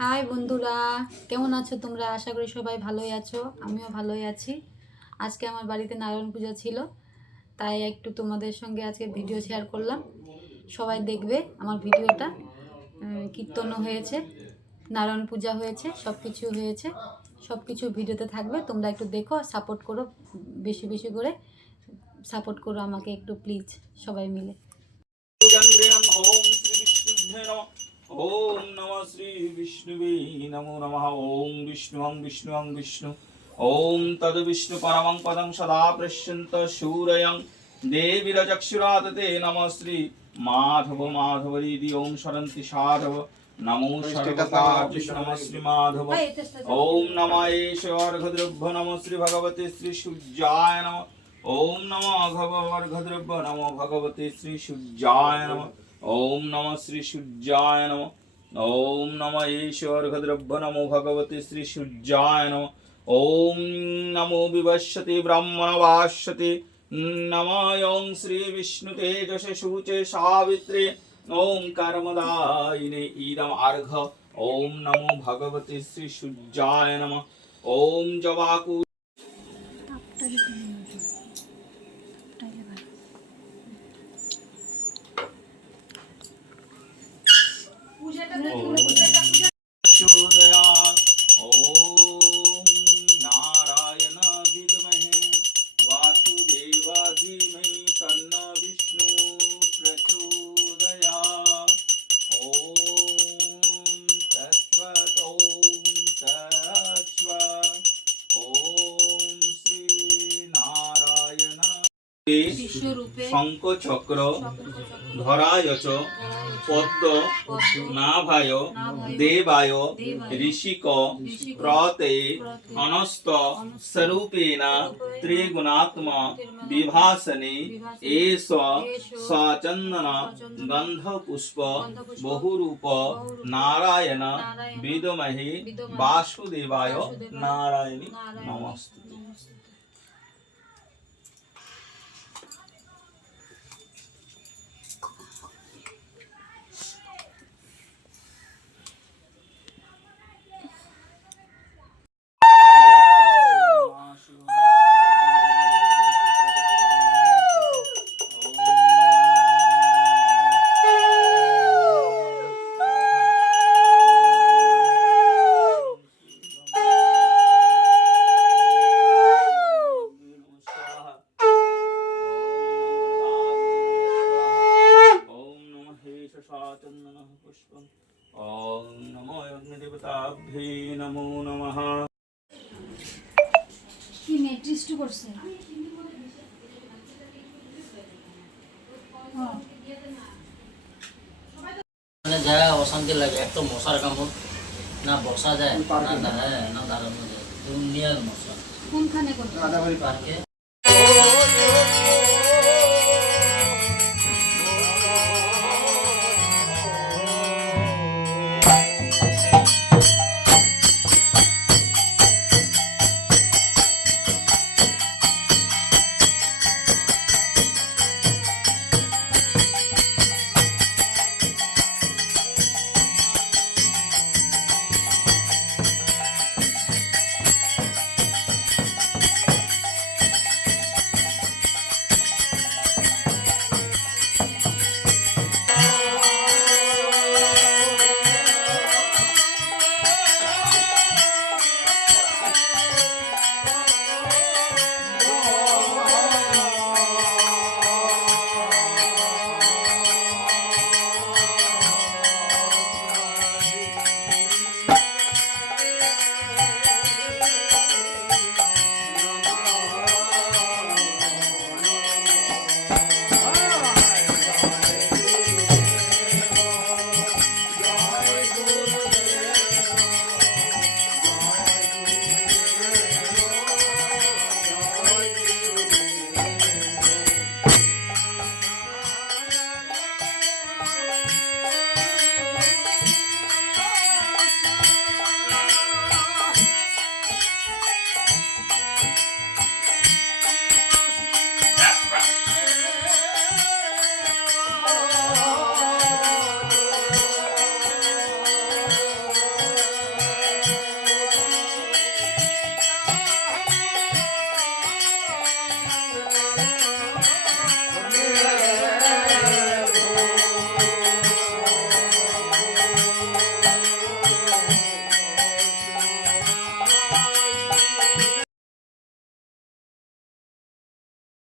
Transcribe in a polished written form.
High বন্ধুরা, কেমন আছো তোমরা? আশা করি সবাই ভালোই আছো, আমিও ভালোই আছি। আজকে আমার বাড়িতে নারায়ণ পূজা ছিল, তাই একটু তোমাদের সঙ্গে আজকে ভিডিও শেয়ার করলাম। সবাই দেখবে আমার ভিডিওটা। কীর্তনও হয়েছে, নারায়ণ পূজা হয়েছে, সব কিছু হয়েছে, সব কিছু ভিডিওতে থাকবে। তোমরা একটু দেখো, সাপোর্ট করো, বেশি বেশি করে সাপোর্ট করো আমাকে একটু প্লিজ, সবাই মিলে। ओम नमः श्री विष्णुवे नमो नमः। ओम विष्णुं विष्णुं विष्णु ओम तद विष्णु परमं पदं सदा पश्यन्त शूरयं देवीरचक्षुरातते नमः श्री माधव माधवरीति ओम शरन्ति साधव नमो सर्वकार्य नमः श्री माधव। ओम नमः ईश्वरघद्रभ्य नमः श्री भगवते श्री सूर्याय नमः। ओम नमः अघवर्घद्रभ्य नमो भगवते श्री सूर्याय नमः। ओम नमः श्री सूर्याय नमः। ओम नमः ईश्वरघद्रभ्य नमो भगवते श्री सूर्याय नमः। ओम नमो विवस्यते ब्रह्मणवास्यते नमः। ओं श्री विष्णु तेजसे शुचे सावित्रे ओं कर्मदायिने इदम् अर्घ। ओम नमो भगवते श्री सूर्याय नमः। ओम जवाकु नारायण विद्महे वासुदेवा धीमहि तन्नो विष्णु प्रचोदयात्। ओम तत्सत् ओम श्री नारायण शंख चक्र धराय च पद्म नाभाय देवाय ऋषिक प्रते अनस्त स्वरूपेण त्रिगुणात्म विभासने एष सचंदन गंध पुष्प बहुरूप नारायण विद्महे वासुदेवाय नारायणी नमस्ते। ओम नमो अग्निदेवताभ्ये नमो नमः। কি নেট্রিস্ট করছে? মানে যা অশান্তি লাগে, একটা মশার কামড়, না বসা যায় না না দাঁড়ানো যায়, দুনিয়ার মশা। কোনখানে করতে? পার্কে